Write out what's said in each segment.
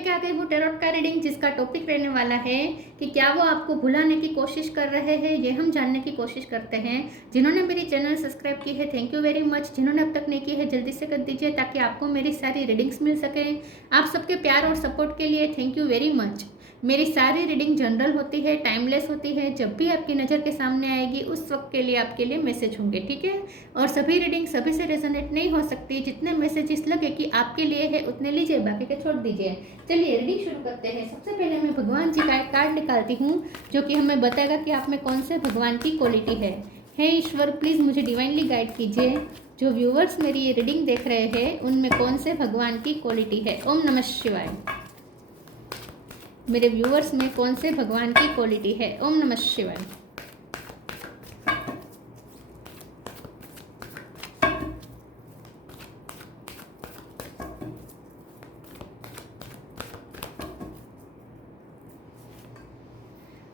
लेके आ गई हूँ टैरोट का रीडिंग, जिसका टॉपिक रहने वाला है कि क्या वो आपको भुलाने की कोशिश कर रहे हैं, ये हम जानने की कोशिश करते हैं। जिन्होंने मेरी चैनल सब्सक्राइब की है, थैंक यू वेरी मच। जिन्होंने अब तक नहीं की है, जल्दी से कर दीजिए ताकि आपको मेरी सारी रीडिंग्स मिल सके। आप सबके प्यार और सपोर्ट के लिए थैंक यू वेरी मच। मेरी सारी रीडिंग जनरल होती है, टाइमलेस होती है। जब भी आपकी नज़र के सामने आएगी उस वक्त के लिए आपके लिए मैसेज होंगे, ठीक है। और सभी रीडिंग सभी से रेजोनेट नहीं हो सकती। जितने मैसेजेस लगे कि आपके लिए है उतने लीजिए, बाकी के छोड़ दीजिए। चलिए रीडिंग शुरू करते हैं। सबसे पहले मैं भगवान जी का एक कार्ड निकालती हूँ जो कि हमें बताएगा कि आप में कौन से भगवान की क्वालिटी है। हे ईश्वर, प्लीज़ मुझे डिवाइनली गाइड कीजिए। जो व्यूवर्स मेरी ये रीडिंग देख रहे हैं उनमें कौन से भगवान की क्वालिटी है। ओम नमः शिवाय। मेरे व्यूवर्स में कौन से भगवान की क्वालिटी है। ओम नमः शिवाय।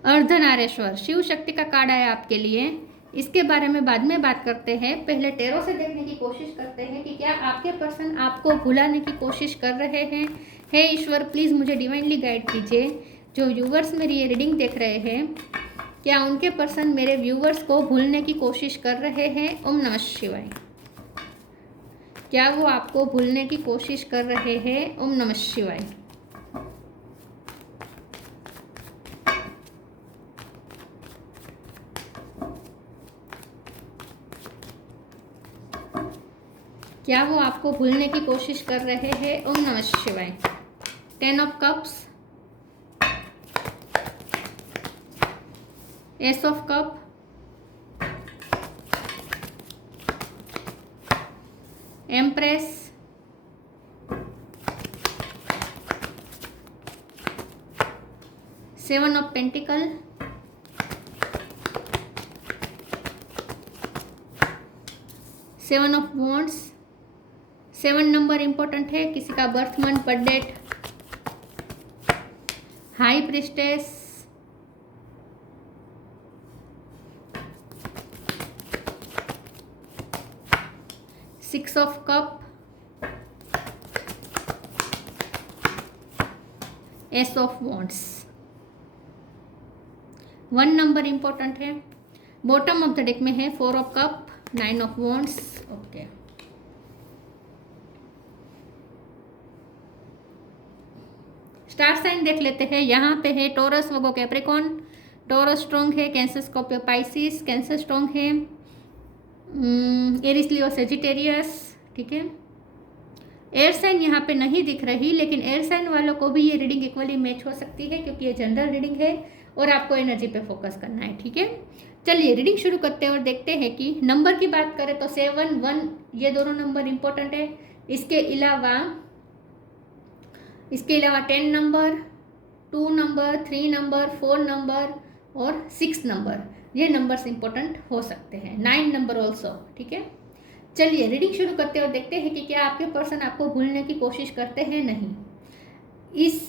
अर्धनारेश्वर शिव शक्ति का कार्ड आया आपके लिए। इसके बारे में बाद में बात करते हैं। पहले टैरो से देखने की कोशिश करते हैं कि क्या आपके पर्सन आपको भुलाने की कोशिश कर रहे हैं। हे ईश्वर, प्लीज़ मुझे डिवाइनली गाइड कीजिए। जो व्यूवर्स मेरी ये रीडिंग देख रहे हैं, क्या उनके पर्सन मेरे व्यूवर्स को भूलने की कोशिश कर रहे हैं। ओम नमः शिवाय। क्या वो आपको भूलने की कोशिश कर रहे हैं। ओम नमः शिवाय। क्या वो आपको भूलने की कोशिश कर रहे हैं। ओम नमः शिवाय। 10 of cups, ace of cup, empress, seven of pentacle, seven of wands. 7 number important है, किसी का birth month, birth date, high priestess, six of cup, ace of wands. 1 number important है। बॉटम ऑफ द डेक में है 4 of cup, 9 of wands. Okay, star sign देख लेते हैं। यहाँ पे है Taurus, Virgo, Capricorn. Taurus strong है, Cancer, Scorpio, Pisces. Cancer strong है, एरिस, लियो, सेजिटेरियस, ठीक है। एयर साइन यहाँ पे नहीं दिख रही, लेकिन एयर साइन वालों को भी ये रीडिंग इक्वली मैच हो सकती है क्योंकि ये जनरल रीडिंग है और आपको एनर्जी पे फोकस करना है, ठीक है। चलिए रीडिंग शुरू करते हैं और देखते हैं कि नंबर की बात करें तो 7, 1 ये दोनों नंबर इंपॉर्टेंट है। इसके अलावा 10 नंबर, 2 नंबर, 3 नंबर, 4 नंबर और 6 नंबर, ये नंबर्स इंपॉर्टेंट हो सकते हैं। 9 नंबर ऑल्सो, ठीक है। चलिए रीडिंग शुरू करते हैं और देखते हैं कि क्या आपके पर्सन आपको भूलने की कोशिश करते हैं। नहीं, इस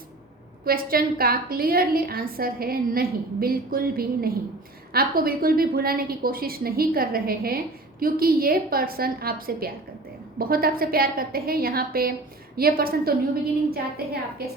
क्वेश्चन का क्लियरली आंसर है नहीं, बिल्कुल भी नहीं। आपको बिल्कुल भी भुलाने की कोशिश नहीं कर रहे हैं क्योंकि ये पर्सन आपसे प्यार करते हैं, बहुत आपसे प्यार करते हैं। यहाँ पे ये पर्सन तो न्यू बिगिनिंग चाहते हैं आपके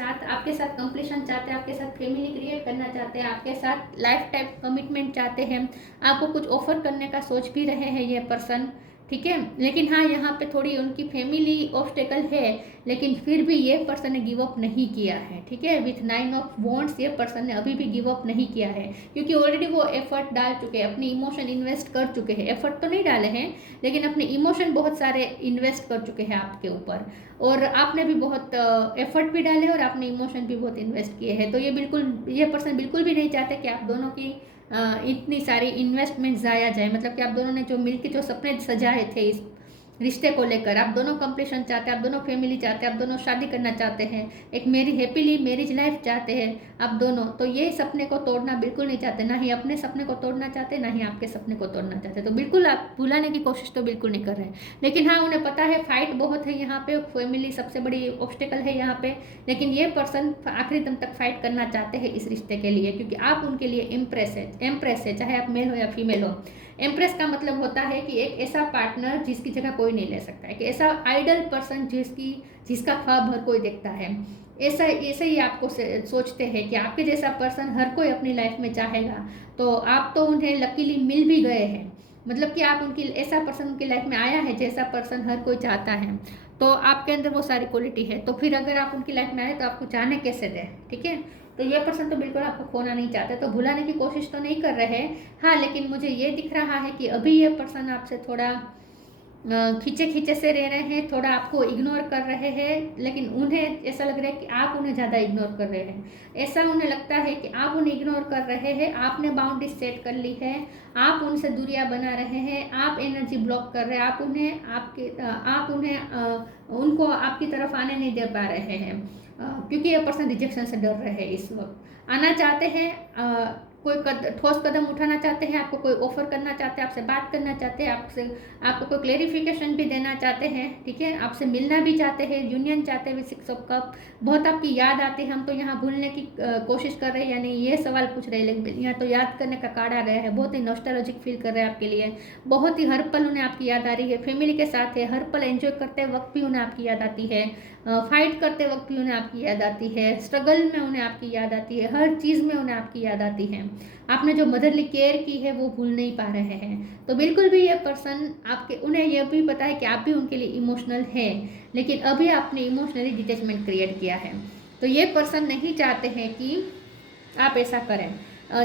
साथ कंप्लीशन चाहते हैं, आपके साथ फैमिली क्रिएट करना चाहते हैं, आपके साथ लाइफ टाइम कमिटमेंट चाहते हैं। आपको कुछ ऑफर करने का सोच भी रहे हैं ये पर्सन, ठीक है। लेकिन हाँ, यहाँ पे थोड़ी उनकी फैमिली ऑब्स्टेकल है, लेकिन फिर भी ये पर्सन ने गिव अप नहीं किया है, ठीक है। विथ 9 ऑफ वॉन्ड्स ये पर्सन ने अभी भी गिव अप नहीं किया है क्योंकि ऑलरेडी वो एफर्ट डाल चुके हैं, अपनी इमोशन इन्वेस्ट कर चुके हैं। एफर्ट तो नहीं डाले हैं लेकिन अपने इमोशन बहुत सारे इन्वेस्ट कर चुके हैं आपके ऊपर, और आपने भी बहुत एफर्ट भी डाले और आपने इमोशन भी बहुत इन्वेस्ट किए हैं। तो ये पर्सन बिल्कुल भी नहीं चाहते कि आप दोनों की इतनी सारी इन्वेस्टमेंट ज़ाया जाए। मतलब कि आप दोनों ने जो मिलकर जो सपने सजाए थे इस रिश्ते को लेकर, आप दोनों कंप्लीशन चाहते हैं, आप दोनों फैमिली चाहते हैं, आप दोनों शादी करना चाहते हैं, एक हैप्पीली मैरिज लाइफ चाहते हैं आप दोनों, तो ये सपने को तोड़ना बिल्कुल नहीं चाहते। ना ही अपने सपने को तोड़ना चाहते, ना ही आपके सपने को तोड़ना चाहते। तो बिल्कुल आप भुलाने की कोशिश तो बिल्कुल नहीं कर रहे हैं। लेकिन हाँ, उन्हें पता है फाइट बहुत है यहाँ पे, फैमिली सबसे बड़ी ऑब्स्टेकल है यहाँ पे। लेकिन ये पर्सन आखिरी दम तक फाइट करना चाहते हैं इस रिश्ते के लिए क्योंकि आप उनके लिए एम्प्रेस है, चाहे आप मेल हो या फीमेल हो। एम्प्रेस का मतलब होता है कि एक ऐसा पार्टनर जिसकी जगह कोई नहीं ले सकता है, कि ऐसा आइडल पर्सन जिसका ख्वाब हर कोई देखता है। ऐसा ऐसे ही आपको सोचते हैं कि आपके जैसा पर्सन हर कोई अपनी लाइफ में चाहेगा, तो आप तो उन्हें लकीली मिल भी गए हैं। मतलब कि आप उनकी ऐसा पर्सन उनकी लाइफ में आया है जैसा पर्सन हर कोई चाहता है, तो आपके अंदर वो सारी क्वालिटी है। तो फिर अगर आप उनकी लाइफ में आए तो आपको जाने कैसे दें, ठीक है। तो ये पर्सन तो बिल्कुल आपको खोना नहीं चाहते, तो भुलाने की कोशिश तो नहीं कर रहे। हाँ, लेकिन मुझे ये दिख रहा है कि अभी ये पर्सन आपसे थोड़ा खींचे खींचे से रह रहे हैं, थोड़ा आपको इग्नोर कर रहे हैं, लेकिन उन्हें ऐसा लग रहा है कि आप उन्हें ज़्यादा इग्नोर कर रहे हैं। ऐसा उन्हें लगता है कि आप उन्हें इग्नोर कर रहे हैं, आपने बाउंड्रीज सेट कर ली है, आप उनसे दूरियां बना रहे हैं, आप एनर्जी ब्लॉक कर रहे हैं, आप उन्हें उनको आपकी तरफ आने नहीं दे पा रहे हैं, क्योंकि ये पर्सन रिजेक्शन से डर रहे हैं। इस वक्त आना चाहते हैं, कोई ठोस कदम उठाना चाहते हैं, आपको कोई ऑफर करना चाहते हैं, आपसे बात करना चाहते हैं, आपको कोई क्लेरिफिकेशन भी देना चाहते हैं, ठीक है, आपसे मिलना भी चाहते हैं, यूनियन चाहते हैं। 6 ऑफ कप बहुत आपकी याद आती है। हम तो यहाँ भूलने की कोशिश कर रहे हैं, यानी ये सवाल पूछ रहे हैं, लेकिन यहाँ तो याद करने का कार्ड आ गया है। बहुत ही नॉस्टैल्जिक फील कर रहे हैं आपके लिए, बहुत ही हर पल उन्हें आपकी याद आ रही है। फैमिली के साथ है, हर पल एंजॉय करते वक्त भी उन्हें आपकी याद आती है, फाइट करते वक्त भी उन्हें आपकी याद आती है, स्ट्रगल में उन्हें आपकी याद आती है, हर चीज़ में उन्हें आपकी याद आती है। आपने जो मदरली केयर की है वो भूल नहीं पा रहे हैं। तो बिल्कुल भी ये पर्सन उन्हें यह भी पता है कि आप भी उनके लिए इमोशनल है, लेकिन अभी आपने इमोशनली डिटैचमेंट क्रिएट किया है। तो ये पर्सन नहीं चाहते हैं कि आप ऐसा करें।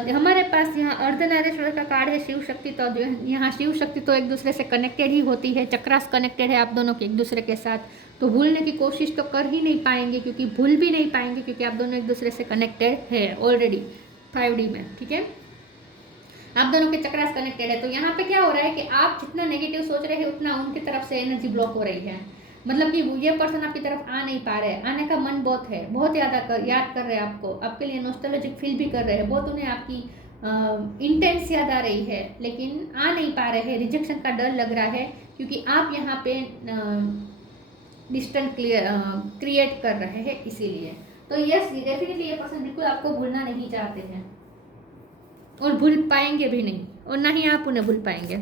हमारे पास यहाँ अर्धनारीश्वर का कार्ड है, शिव शक्ति। तो यहाँ शिव शक्ति तो एक दूसरे से कनेक्टेड ही होती है, चक्रास कनेक्टेड है आप दोनों के एक दूसरे के साथ। तो भूलने की कोशिश तो कर ही नहीं पाएंगे, क्योंकि भूल भी नहीं पाएंगे, क्योंकि आप दोनों एक दूसरे से कनेक्टेड है ऑलरेडी 5D में, ठीक है। आप दोनों के चक्रास कनेक्टेड है। तो यहाँ पे क्या हो रहा है कि आप जितना नेगेटिव सोच रहे हैं उतना उनकी तरफ से एनर्जी ब्लॉक हो रही है। मतलब कि ये पर्सन आपकी तरफ आ नहीं पा रहे हैं, आने का मन बहुत है, बहुत याद कर रहे हैं आपको, आपके लिए नॉस्टैल्जिक फील भी कर रहे हैं, बहुत उन्हें आपकी इंटेंस याद आ रही है, लेकिन आ नहीं पा रहे हैं। रिजेक्शन का डर लग रहा है, क्योंकि आप यहाँ पे डिस्टेंस क्रिएट कर रहे हैं, इसीलिए। तो यस, डेफिनेटली ये पर्सन बिल्कुल आपको भूलना नहीं चाहते हैं, और भूल पाएंगे भी नहीं, और ना ही आप उन्हें भूल पाएंगे।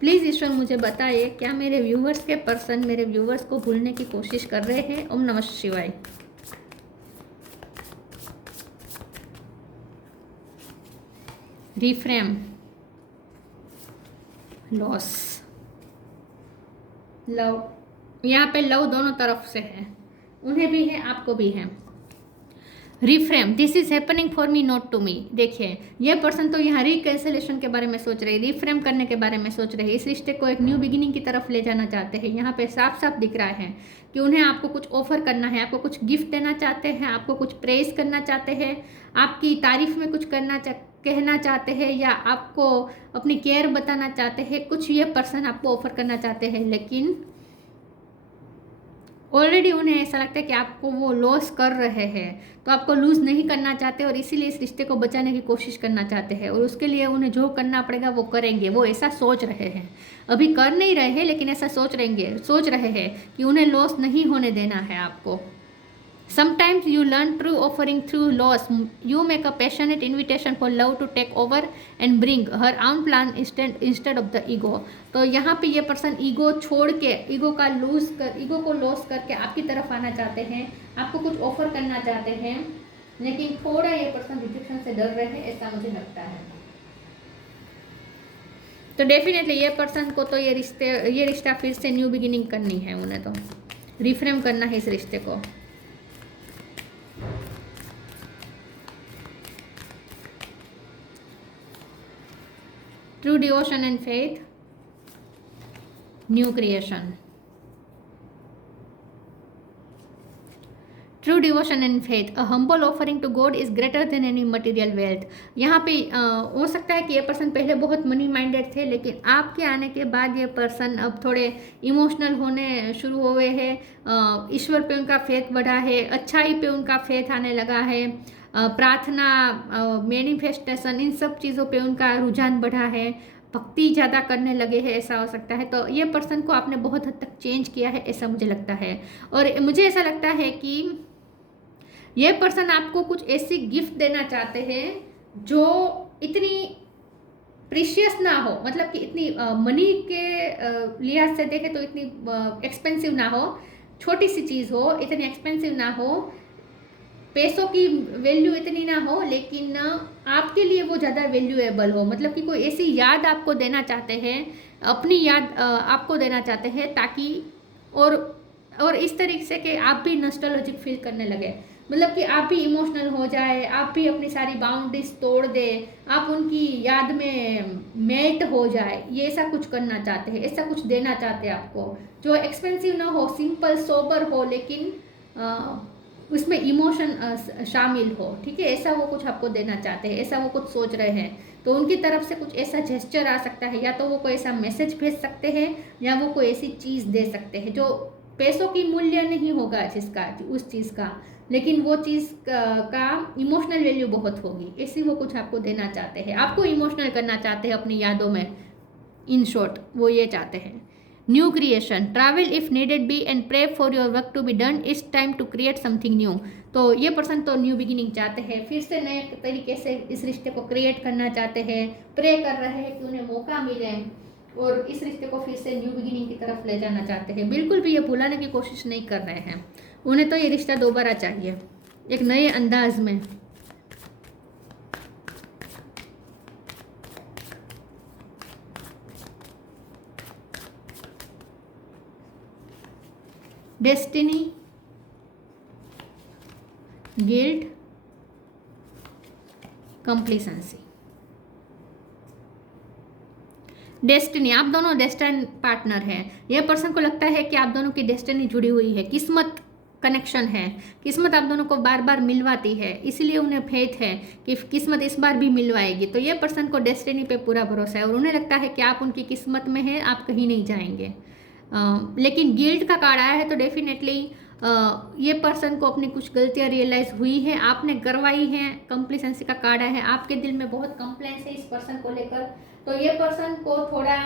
प्लीज़ ईश्वर मुझे बताइए, क्या मेरे व्यूवर्स के पर्सन मेरे व्यूवर्स को भूलने की कोशिश कर रहे हैं? ओम नमः शिवाय। Reframe, loss, love. यहाँ पे लव दोनों तरफ से है, उन्हें भी है, आपको भी है। Reframe, this is happening for me not to me. देखिए, ये पर्सन तो यहाँ रिकैंसिलेशन के बारे में सोच रहे हैं, रिफ्रेम करने के बारे में सोच रहे हैं, इस रिश्ते को एक न्यू बिगिनिंग की तरफ ले जाना चाहते हैं। यहाँ पे साफ साफ दिख रहा है कि उन्हें आपको कुछ ऑफर करना है, आपको कुछ गिफ्ट देना चाहते हैं, आपको कुछ प्रेज करना चाहते हैं, आपकी तारीफ में कुछ कहना चाहते हैं, या आपको अपनी केयर बताना चाहते हैं। कुछ ये पर्सन आपको ऑफर करना चाहते हैं, लेकिन ऑलरेडी उन्हें ऐसा लगता है कि आपको वो लॉस कर रहे हैं, तो आपको लूज़ नहीं करना चाहते, और इसीलिए इस रिश्ते को बचाने की कोशिश करना चाहते हैं, और उसके लिए उन्हें जो करना पड़ेगा वो करेंगे। वो ऐसा सोच रहे हैं, अभी कर नहीं रहे हैं, लेकिन ऐसा सोच रहे हैं कि उन्हें लॉस नहीं होने देना है आपको। Sometimes you learn true offering through loss. You make a passionate invitation for love to take over and bring her own plan instead of the ego. तो यहाँ पे ये पर्सन ईगो छोड़ के, ईगो को लॉस करके आपकी तरफ आना चाहते हैं, आपको कुछ ऑफर करना चाहते हैं, लेकिन थोड़ा ये पर्सन रिजेक्शन से डर रहे हैं, ऐसा मुझे लगता है। तो डेफिनेटली ये पर्सन को तो ये रिश्ता फिर से न्यू बिगिनिंग करनी है, उन्हें तो रिफ्रेम करना है इस रिश्ते को। True devotion and faith, new creation. True devotion and faith, a humble offering to God is greater than any material wealth. यहाँ पे हो सकता है कि ये पर्सन पहले बहुत मनी माइंडेड थे, लेकिन आपके आने के बाद ये पर्सन अब थोड़े इमोशनल होने शुरू हुए हैं। ईश्वर पे उनका फेथ बढ़ा है, अच्छाई पे उनका फेथ आने लगा है, प्रार्थना, मैनिफेस्टेशन, इन सब चीज़ों पे उनका रुझान बढ़ा है, भक्ति ज़्यादा करने लगे हैं, ऐसा हो सकता है। तो ये पर्सन को आपने बहुत हद तक चेंज किया है, ऐसा मुझे लगता है। और मुझे ऐसा लगता है कि ये पर्सन आपको कुछ ऐसी गिफ्ट देना चाहते हैं जो इतनी प्रीशियस ना हो, मतलब कि इतनी मनी के लिहाज से देखें तो इतनी एक्सपेंसिव ना हो, छोटी सी चीज़ हो, इतनी एक्सपेंसिव ना हो, पैसों की वैल्यू इतनी ना हो, लेकिन आपके लिए वो ज़्यादा वैल्यूएबल हो। मतलब कि कोई ऐसी याद आपको देना चाहते हैं, अपनी याद आपको देना चाहते हैं, ताकि और इस तरीके से कि आप भी नॉस्टैल्जिक फील करने लगे, मतलब कि आप भी इमोशनल हो जाए, आप भी अपनी सारी बाउंड्रीज तोड़ दे, आप उनकी याद में मेल्ट हो जाए, ये ऐसा कुछ करना चाहते हैं, ऐसा कुछ देना चाहते हैं आपको, जो एक्सपेंसिव ना हो, सिंपल सोबर हो, लेकिन उसमें इमोशन शामिल हो, ठीक है, ऐसा वो कुछ आपको देना चाहते हैं, ऐसा वो कुछ सोच रहे हैं। तो उनकी तरफ से कुछ ऐसा जेस्चर आ सकता है, या तो वो कोई ऐसा मैसेज भेज सकते हैं, या वो कोई ऐसी चीज़ दे सकते हैं जो पैसों की मूल्य नहीं होगा जिसका, उस चीज़ का, लेकिन वो चीज़ का इमोशनल वैल्यू बहुत होगी, ऐसी वो कुछ आपको देना चाहते हैं, आपको इमोशनल करना चाहते हैं अपनी यादों में। इन शॉर्ट वो ये चाहते हैं। New creation, travel if needed be and pray for your work to be done, it's time to create something new. तो ये पर्सन तो न्यू बिगिनिंग चाहते हैं, फिर से नए तरीके से इस रिश्ते को क्रिएट करना चाहते हैं, प्रे कर रहे हैं कि उन्हें मौका मिले और इस रिश्ते को फिर से न्यू बिगिनिंग की तरफ ले जाना चाहते हैं। बिल्कुल भी ये भुलाने की कोशिश नहीं कर रहे हैं, उन्हें तो ये रिश्ता दोबारा चाहिए, एक नए अंदाज में। Destiny, guilt, कंप्लीसेंसी। डेस्टिनी, आप दोनों डेस्टिनी पार्टनर हैं। यह पर्सन को लगता है कि आप दोनों की डेस्टिनी जुड़ी हुई है, किस्मत कनेक्शन है, किस्मत आप दोनों को बार बार मिलवाती है, इसलिए उन्हें फेथ है कि किस्मत इस बार भी मिलवाएगी। तो ये पर्सन को डेस्टिनी पे पूरा भरोसा है और उन्हें लगता है कि आप उनकी किस्मत में हैं, आप कहीं नहीं जाएंगे। लेकिन गिल्ट का कार्ड आया है, तो डेफिनेटली ये पर्सन को अपनी कुछ गलतियां रियलाइज हुई है, आपने करवाई है। कंप्लीसेंसी का कार्ड आया है, आपके दिल में बहुत कंप्लेंस है इस पर्सन को लेकर, तो ये पर्सन को थोड़ा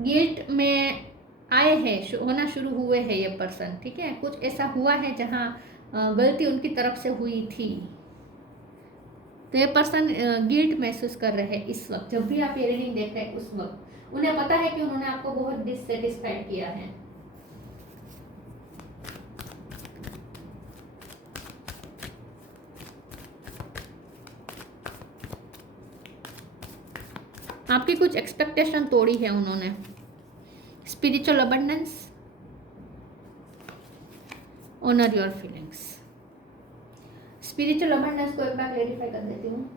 गिल्ट में आए हैं, होना शुरू हुए हैं ये पर्सन, ठीक है। कुछ ऐसा हुआ है जहाँ गलती उनकी तरफ से हुई थी, तो ये पर्सन गिल्ट महसूस कर रहे हैं इस वक्त। जब भी आप ये रीडिंग देख रहे हैं उस वक्त उन्हें पता है कि उन्होंने आपको बहुत डिससेटिस्फाइड किया है। आपकी कुछ एक्सपेक्टेशन तोड़ी है उन्होंने। Spiritual abundance, honour your feelings. Spiritual abundance को एक बार क्लेरिफाई कर देती हूँ।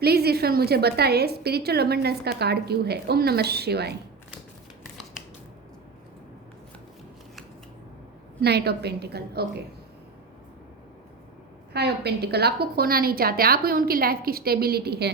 प्लीज ईश्वर मुझे बताइए स्पिरिचुअल अबंडेंस का कार्ड क्यों है। ओम नमः शिवाय। Night of pentacle, okay. High of pentacle, आपको खोना नहीं चाहते, आप ही उनकी लाइफ की स्टेबिलिटी है,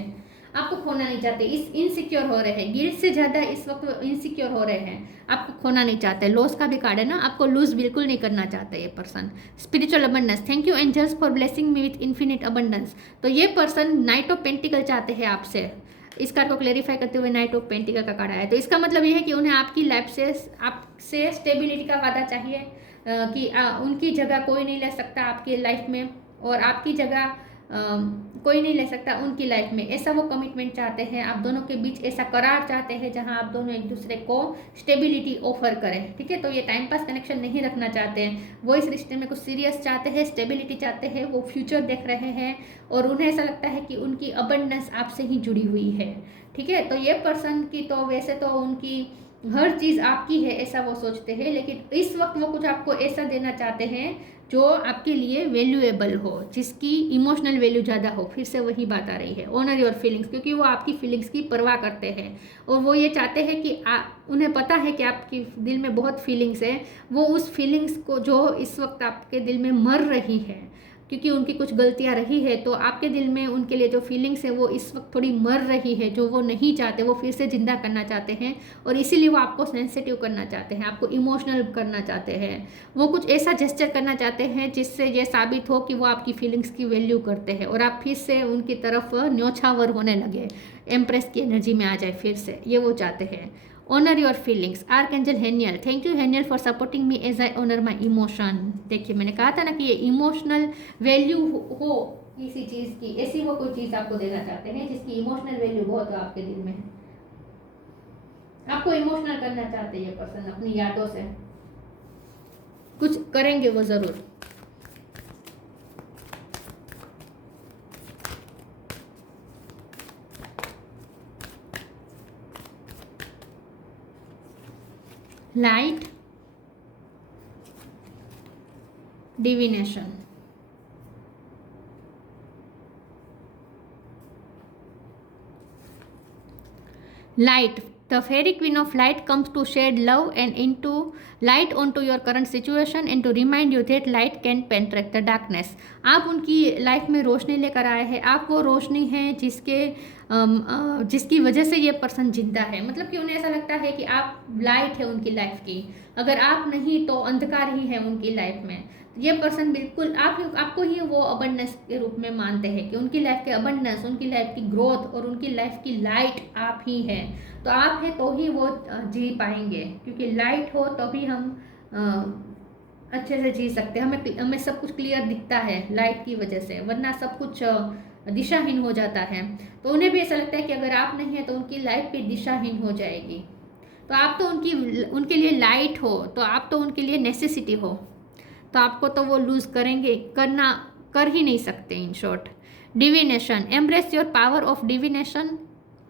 आपको खोना नहीं चाहते, इस इनसिक्योर हो रहे हैं, गिल्ट से ज़्यादा इस वक्त इनसिक्योर हो रहे हैं, आपको खोना नहीं चाहते। लॉस का भी कार्ड है ना, आपको लूज बिल्कुल नहीं करना चाहते ये person. Spiritual abundance, thank you angels for blessing me with infinite abundance. तो ये पर्सन नाइट ऑफ पेंटिकल चाहते हैं आपसे। इस कार्ड को क्लेरिफाई करते हुए नाइट ऑफ पेंटिकल का कार्ड आया है, तो इसका मतलब ये है कि उन्हें आपकी लाइफ से आपसे स्टेबिलिटी का वादा चाहिए, कि उनकी जगह कोई नहीं ले सकता आपकी लाइफ में, और आपकी जगह कोई नहीं ले सकता उनकी लाइफ में। ऐसा वो कमिटमेंट चाहते हैं, आप दोनों के बीच ऐसा करार चाहते हैं जहां आप दोनों एक दूसरे को स्टेबिलिटी ऑफर करें, ठीक है। तो ये टाइम पास कनेक्शन नहीं रखना चाहते हैं, वो इस रिश्ते में कुछ सीरियस चाहते हैं, स्टेबिलिटी चाहते हैं, वो फ्यूचर देख रहे हैं, और उन्हें ऐसा लगता है कि उनकी अबंडेंस आपसे ही जुड़ी हुई है, ठीक है। तो ये पर्सन की तो वैसे तो उनकी हर चीज़ आपकी है ऐसा वो सोचते हैं, लेकिन इस वक्त वो कुछ आपको ऐसा देना चाहते हैं जो आपके लिए वैल्यूएबल हो, जिसकी इमोशनल वैल्यू ज़्यादा हो। फिर से वही बात आ रही है, ऑनर योर फीलिंग्स, क्योंकि वो आपकी फीलिंग्स की परवाह करते हैं, और वो ये चाहते हैं कि उन्हें पता है कि आपकी दिल में बहुत फीलिंग्स है, वो उस फीलिंग्स को जो इस वक्त आपके दिल में मर रही है, क्योंकि उनकी कुछ गलतियां रही है, तो आपके दिल में उनके लिए जो फीलिंग्स है वो इस वक्त थोड़ी मर रही है, जो वो नहीं चाहते, वो फिर से जिंदा करना चाहते हैं, और इसीलिए वो आपको सेंसिटिव करना चाहते हैं, आपको इमोशनल करना चाहते हैं। वो कुछ ऐसा जेस्चर करना चाहते हैं जिससे ये साबित हो कि वो आपकी फीलिंग्स की वैल्यू करते हैं, और आप फिर से उनकी तरफ न्योछावर होने लगे, एम्प्रेस की एनर्जी में आ जाए फिर से, ये वो चाहते हैं। Honour your feelings, archangel Haniel, thank you Haniel for supporting me as I honour my emotion. देखिए मैंने कहा था ना कि ये इमोशनल वैल्यू हो किसी चीज़ की, ऐसी वो कोई चीज़ आपको देना चाहते हैं जिसकी इमोशनल वैल्यू बहुत आपके दिल में है। आपको इमोशनल करना चाहते हैं ये पर्सन, अपनी यादों से कुछ करेंगे वो ज़रूर। Light, divination. Light. The fairy queen of light comes to shed love and into light onto your current situation and to remind you that light can penetrate the darkness. आप उनकी लाइफ में रोशनी लेकर आए हैं। आप वो रोशनी है जिसकी वजह से ये पर्सन जिंदा है। मतलब कि उन्हें ऐसा लगता है कि आप लाइट है उनकी लाइफ की, अगर आप नहीं तो अंधकार ही है उनकी लाइफ में। ये पर्सन बिल्कुल आपको ही वो अबंडेंस के रूप में मानते हैं कि उनकी लाइफ के अबंडेंस, उनकी लाइफ की ग्रोथ और उनकी लाइफ की लाइट आप ही हैं। तो आप है तो ही वो जी पाएंगे, क्योंकि लाइट हो तभी हम अच्छे से जी सकते हैं। हमें सब कुछ क्लियर दिखता है लाइट की वजह से, वरना सब कुछ दिशाहीन हो जाता है। तो उन्हें भी ऐसा लगता है कि अगर आप नहीं है तो उनकी लाइफ भी दिशाहीन हो जाएगी। तो आप तो उनके लिए लाइट हो, तो आप तो उनके लिए नेसेसिटी हो, तो आपको तो वो लूज़ कर ही नहीं सकते। In short, divination. Embrace your power of divination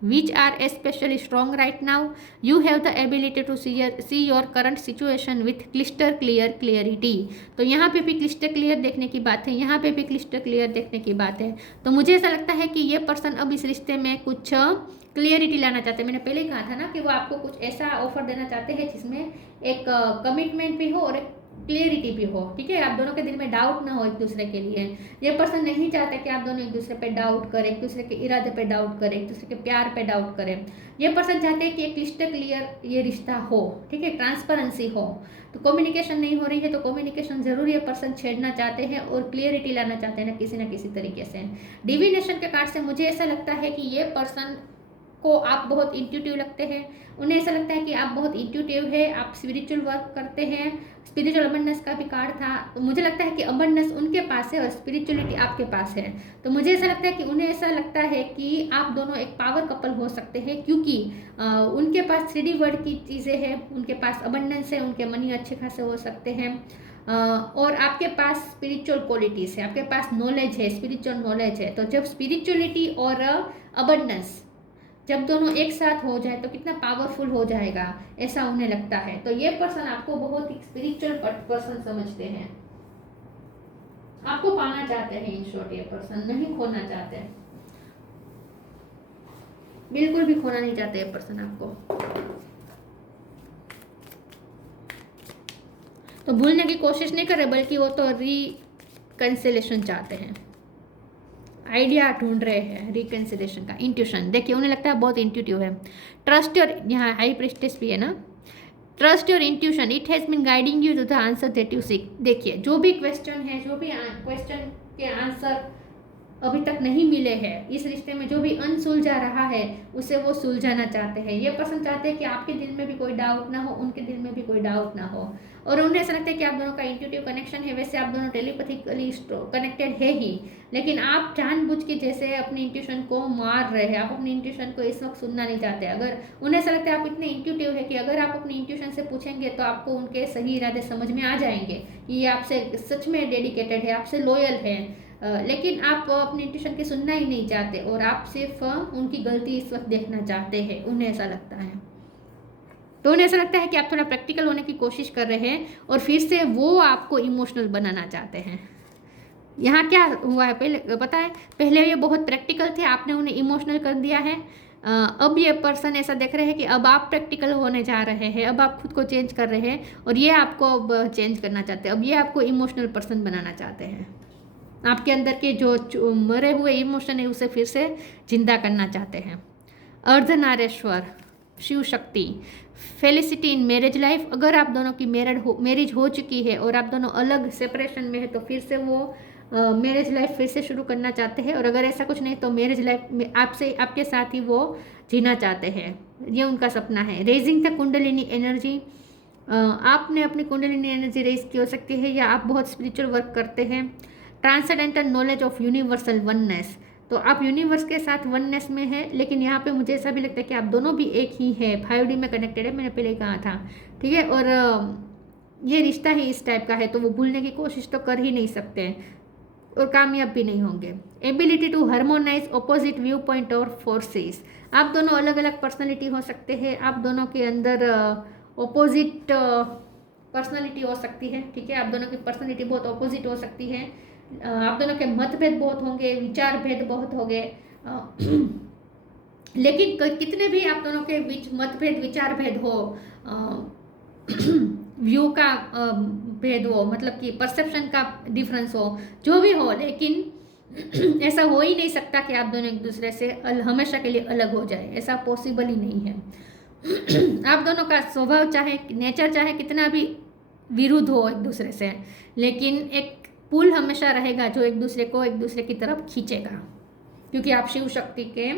which are especially strong right now. You have the ability to see your current situation with crystal clear clarity. तो यहाँ पे भी क्लिस्टर क्लियर देखने की बात है, यहाँ पे भी क्लिस्टर क्लियर देखने की बात है। तो मुझे ऐसा लगता है कि ये पर्सन अब इस रिश्ते में कुछ क्लियरिटी लाना चाहते हैं। मैंने पहले ही कहा था ना कि वो आपको कुछ ऐसा ऑफर देना चाहते हैं जिसमें एक कमिटमेंट भी हो और एक क्लियरिटी भी हो। ठीक है, आप दोनों के दिल में डाउट ना हो एक दूसरे के लिए। ये पर्सन नहीं चाहता कि आप दोनों एक दूसरे पे डाउट करें, एक दूसरे के इरादे पे डाउट करें, एक दूसरे के प्यार पे डाउट करें। ये पर्सन चाहते हैं कि एक क्लिस्टर क्लियर ये रिश्ता हो। ठीक है, ट्रांसपेरेंसी हो। तो कम्युनिकेशन नहीं हो रही है तो कम्युनिकेशन जरूर ये पर्सन छेड़ना चाहते हैं और क्लियरिटी लाना चाहते हैं ना किसी तरीके से। डिविनेशन के कार्ड से मुझे ऐसा लगता है कि ये पर्सन को आप बहुत इंट्यूटिव लगते हैं। उन्हें ऐसा लगता है कि आप बहुत इंट्यूटिव है, आप स्पिरिचुअल वर्क करते हैं। स्पिरिचुअल अबंडेंस का भी कार्ड था, तो मुझे लगता है कि अबंडेंस उनके पास है और स्पिरिचुअलिटी आपके पास है। तो मुझे ऐसा लगता है कि उन्हें ऐसा लगता है कि आप दोनों एक पावर कपल हो सकते हैं, क्योंकि उनके पास 3D वर्ड की चीज़ें हैं, उनके पास अबंडेंस है, उनके मनी अच्छे खासे हो सकते हैं और आपके पास स्पिरिचुअल क्वालिटीज़ है, आपके पास नॉलेज है, स्पिरिचुअल नॉलेज है। तो जब स्पिरिचुअलिटी और अबंडेंस जब दोनों एक साथ हो जाए तो कितना पावरफुल हो जाएगा, ऐसा उन्हें लगता है। तो ये पर्सन आपको बहुत ही स्पिरिचुअल पर्सन समझते हैं, आपको पाना चाहते हैं। इन शॉर्ट, ये पर्सन नहीं खोना चाहते, बिल्कुल भी खोना नहीं चाहते ये पर्सन आपको। तो भूलने की कोशिश नहीं कर रहे, बल्कि वो तो रिकंसिलेशन चाहते हैं, आइडिया ढूंढ रहे हैं रिकंसिलेशन का। इंट्यूशन देखिए, उन्हें लगता है बहुत इंट्यूटिव है। ट्रस्ट योर, यहाँ हाई प्रेस्टिज भी है ना। Trust your intuition, it has been guiding you to the answer that you seek. देखिए, जो भी क्वेश्चन है, जो भी क्वेश्चन के आंसर अभी तक नहीं मिले हैं इस रिश्ते में, जो भी अनसुलझा रहा है उसे वो सुलझाना चाहते हैं। ये पर्सन चाहते हैं कि आपके दिल में भी कोई डाउट ना हो, उनके दिल में भी कोई डाउट ना हो। और उन्हें ऐसा लगता है कि आप दोनों का इंट्यूटिव कनेक्शन है। वैसे आप दोनों टेलीपैथिकली कनेक्टेड है ही, लेकिन आप जानबूझ के जैसे अपनी इंट्यूशन को मार रहे हैं। आप अपनी इंट्यूशन को इस वक्त सुनना नहीं चाहते। अगर उन्हें ऐसा लगता है आप इतने इंट्यूटिव है कि अगर आप अपनी इंट्यूशन से पूछेंगे तो आपको उनके सही इरादे समझ में आ जाएंगे कि ये आपसे सच में डेडिकेटेड है, आपसे लॉयल है। लेकिन आप अपनी इंट्यूशन की सुनना ही नहीं चाहते और आप सिर्फ उनकी गलती इस वक्त देखना चाहते हैं, उन्हें ऐसा लगता है। तो उन्हें ऐसा लगता है कि आप थोड़ा प्रैक्टिकल होने की कोशिश कर रहे हैं और फिर से वो आपको इमोशनल बनाना चाहते हैं। यहाँ क्या हुआ है पहले पता है, पहले ये बहुत प्रैक्टिकल थे, आपने उन्हें इमोशनल कर दिया है। अब ये पर्सन ऐसा देख रहे हैं कि अब आप प्रैक्टिकल होने जा रहे हैं, अब आप खुद को चेंज कर रहे हैं और ये आपको अब चेंज करना चाहते हैं। अब ये आपको इमोशनल पर्सन बनाना चाहते हैं। आपके अंदर के जो मरे हुए इमोशन है उसे फिर से जिंदा करना चाहते हैं। Ardhanarishvara, Shiv Shakti, felicity in marriage life. अगर आप दोनों की मैरिज हो चुकी है और आप दोनों अलग सेपरेशन में है तो फिर से वो मैरिज लाइफ फिर से शुरू करना चाहते हैं। और अगर ऐसा कुछ नहीं तो मैरिज लाइफ में आपके साथ ही वो जीना चाहते हैं, ये उनका सपना है। रेजिंग द कुंडलिनी एनर्जी, आपने अपनी कुंडलिनी एनर्जी रेज की हो सकती है या आप बहुत स्पिरिचुअल वर्क करते हैं। Transcendental knowledge of universal oneness, तो आप यूनिवर्स के साथ वननेस में है, लेकिन यहाँ पे मुझे ऐसा भी लगता है कि आप दोनों भी एक ही है, 5D में कनेक्टेड है, मैंने पहले ही कहा था, ठीक है। और ये रिश्ता ही इस टाइप का है, तो वो भूलने की कोशिश तो कर ही नहीं सकते हैं और कामयाब भी नहीं होंगे। Ability to harmonise opposite view point और फोर्सेस, आप दोनों अलग अलग पर्सनैलिटी हो सकते हैं, आप दोनों के अंदर ऑपोजिट पर्सनैलिटी हो सकती है, ठीक है। आप दोनों की पर्सनैलिटी बहुत ऑपोजिट हो सकती है, आप दोनों के मतभेद बहुत होंगे, विचार भेद बहुत होंगे, लेकिन कितने भी आप दोनों के बीच मतभेद विचार भेद हो, व्यू का भेद हो, मतलब कि परसेप्शन का डिफरेंस हो, जो भी हो, लेकिन ऐसा हो ही नहीं सकता कि आप दोनों एक दूसरे से हमेशा के लिए अलग हो जाए, ऐसा पॉसिबल ही नहीं है। आप दोनों का स्वभाव चाहे नेचर चाहे कितना भी विरुद्ध हो एक दूसरे से, लेकिन एक पुल हमेशा रहेगा जो एक दूसरे को एक दूसरे की तरफ खींचेगा, क्योंकि आप शिव शक्ति के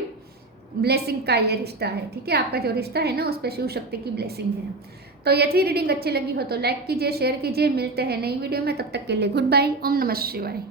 ब्लेसिंग का ये रिश्ता है, ठीक है। आपका जो रिश्ता है ना, उस पर शिव शक्ति की ब्लेसिंग है। तो ये थी रीडिंग, अच्छी लगी हो तो लाइक कीजिए, शेयर कीजिए, मिलते हैं नई वीडियो में, तब तक के लिए गुड बाय, ओम नमः शिवाय।